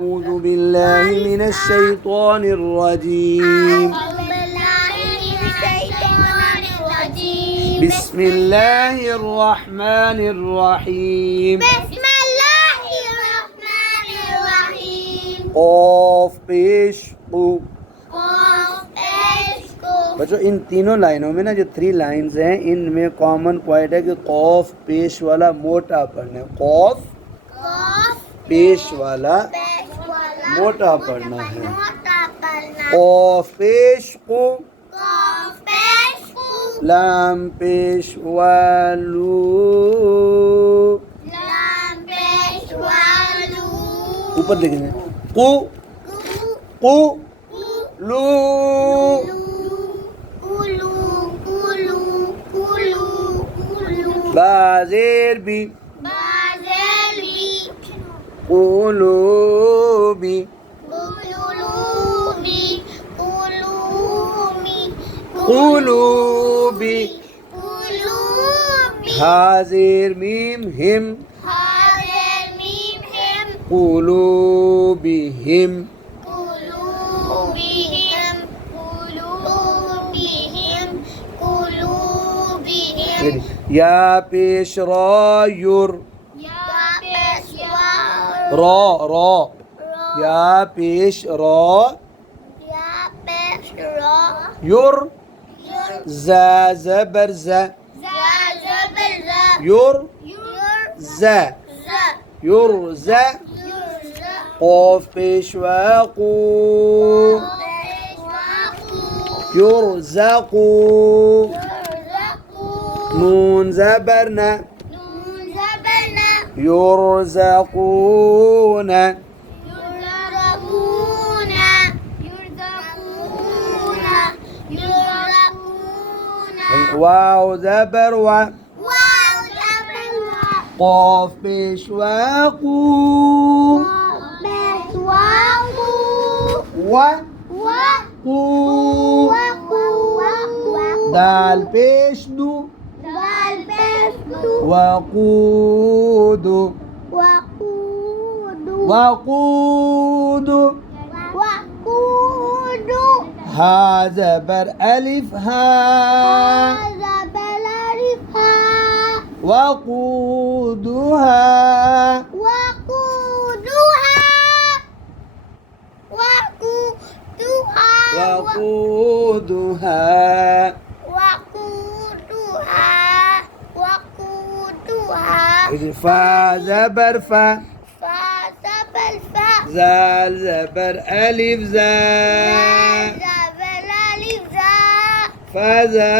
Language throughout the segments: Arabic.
أعوذ بالله من الشيطان الرجيم. بسم الله الرحمن الرحيم. قاف पेश को बच्चों इन तीनों लाइनों में ना जो 3 लाइंस हैं इनमें कॉमन पॉइंट है कि कॉफ पेश वाला मोटा पढ़ना है। कॉफ पेश वाला मोटा पढ़ना है। कॉफ पेश को लाम पेश वालू ऊपर लिखेंगे कु कु लू बाजेर भी कुलूबी कुलूबी हाजिर मीम हिम कुलूबिहिम या पेश रा युर रा रा या पेश रा युर जा ज़बर ज़ युर ज़ युर ज़ قاف पेश वाक़ू युरज़क़ू नून ज़बर न युरज़क़ून वाव ज़बर व قاف पेश वाक़ू वक़ू दाल पेश दू वक़ूद वक़ूद हा ज़बर अलिफ हा वक़ूदुहा वक़ूदुहा फा ज़बर फा ज़ाल ज़बर अलिफ ज़ा फज़ा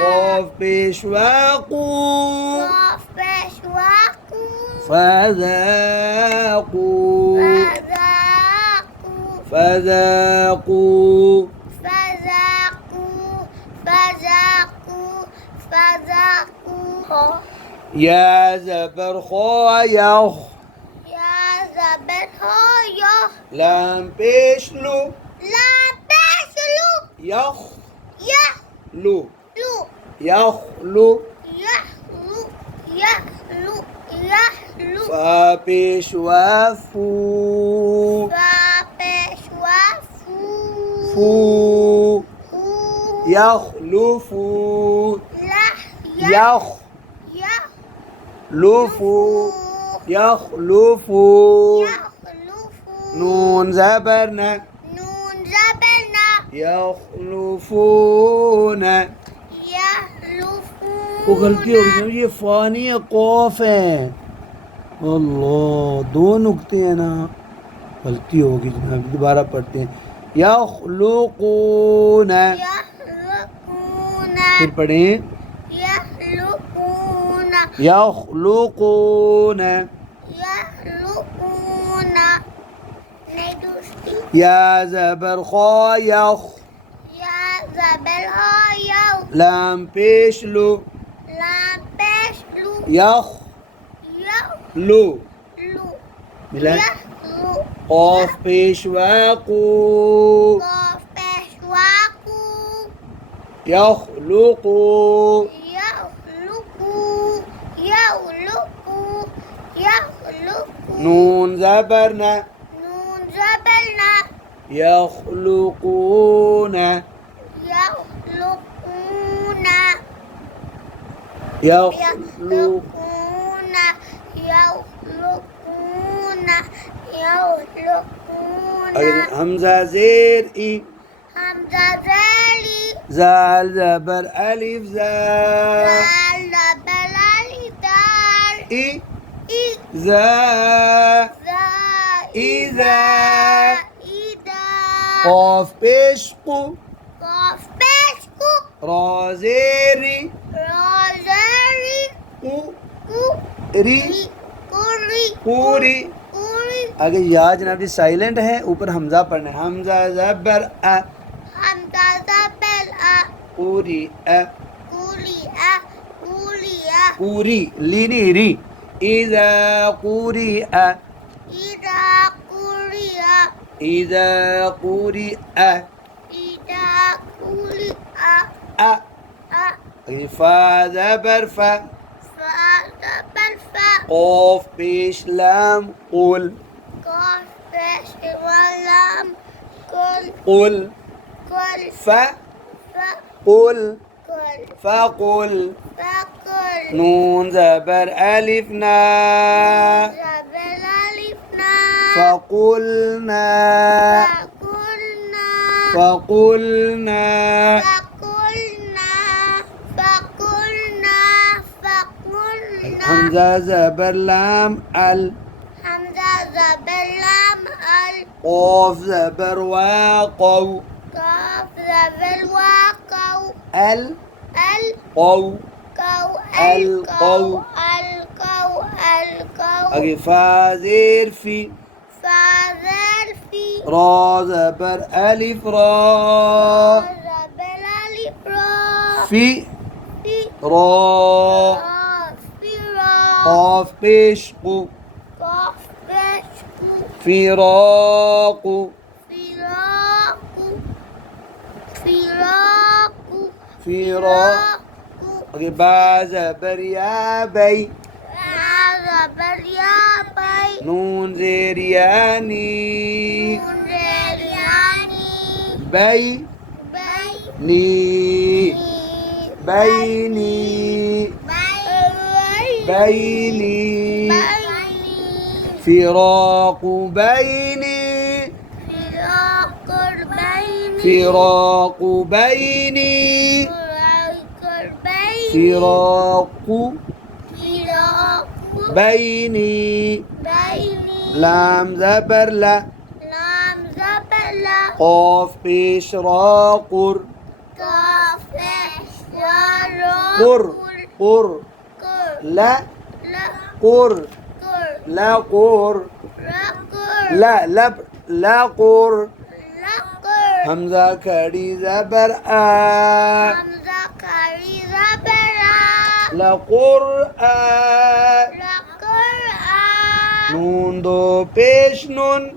قاف पेश वाक़ू فذاقू فذاقू या ज़बर खा यख लाम पेश लू यख लू यखलू फा पेश वाफ़ू फू यखलुफू यखलुफू यखलुफू नून ज़बर न यखलुफून वो गलती हो गई, ये फा नहीं है कौफ है। अल्लाह दो नुक्ते हैं ना, गलती होगी जनाब, दोबारा पढ़ते हैं। यख़लुक़ून फिर पढ़ें यख़लुक़ून या ज़बर खा यख लाम पेश लू यख लू मिला قاف पेश वाक़ू यख़लुक़ू يخلق نون زبرنا نون زبرنا يخلقون يخلقون يخلق يخلقون يخلقون همزة زير إي همزة زالي زال زبر ألف زا زال بلالي دار إي إي زا زا إذا إذا قاف بشقو قاف بشكو را زيري روزاري قو كو री كوري पूरी كوري आगे या जनाब जी साइलेंट है ऊपर हमजा पढ़ना है हमजा जबर अ همزة زبل पूरी अ كوري كوري पूरी लीनी री इजा पूरी अ إذا كوري इजा पूरी अ إذا كوري अ फा जबर फा فزبل فا قاف पेश लाम قل قاف بش ولام كل قل كل فا فا قل كل فقل فكل نون زبر ألف نا زبل ألفنا فقلنا فقلنا فقلنا فقلنا فقلنا فقلنا همزة زبر لام ال همزة زبر لام قاف زبر واقو قاف زبر وقو ال قو القو القو القو أجي فا زير في فاذر في را زبر ألف را زبر ألف را في في را قاف بيش قو قاف بشكو فراق فراق فراق فراق أجي با زبر يا بي زبر يا بي نون زير ياني نورياني بي بي ني بيني بيني فراق بيني فراق البين فراق بيني فراق البين فراق فراق بيني بيني لام زبر لا لام زبل قاف بيش را قر قاف قر قر لا لا قر قر لا قر رقر لا لا لا قر رقر همزة كري زبر آ حمزة كري زبرا لا قرآن لقرآن نون دو پیش نون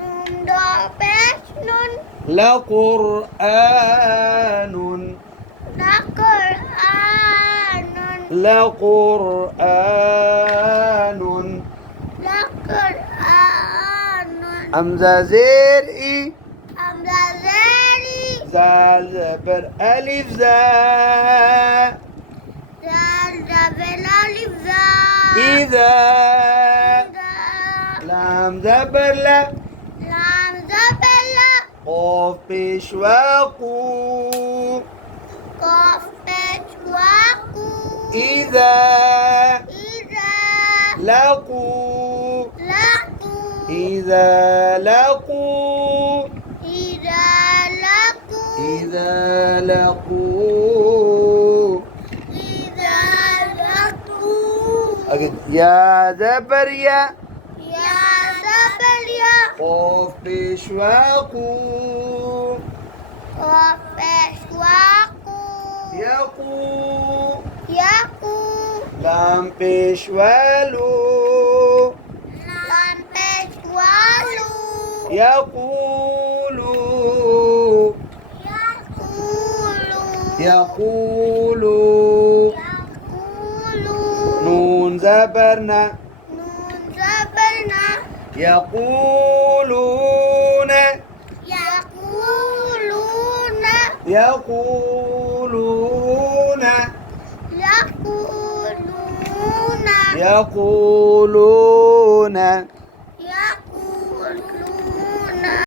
هندو بشنون لا قرآن لقرآن لا قرآن لقرآن همزة زير إي حمزة زاري زال زبر ألف زا زال زبل ألف زا إذا إذا لام زبر لا لام زبل قاف پیش وقو قاف بش وقو إذا إذا لقوا لقوا إذا لقوا إذا لقوا إذا لقوا إذا لقوا أجد يا زبر يا يا زبر يا قاف پیش وقو قاف بش وقو يقو يقو لام پیش ولو لام بش والو يقولوا يقولوا يقولوا يقولوا نون زبرنا نون يقولون يقولون يقولون يقولون يقولون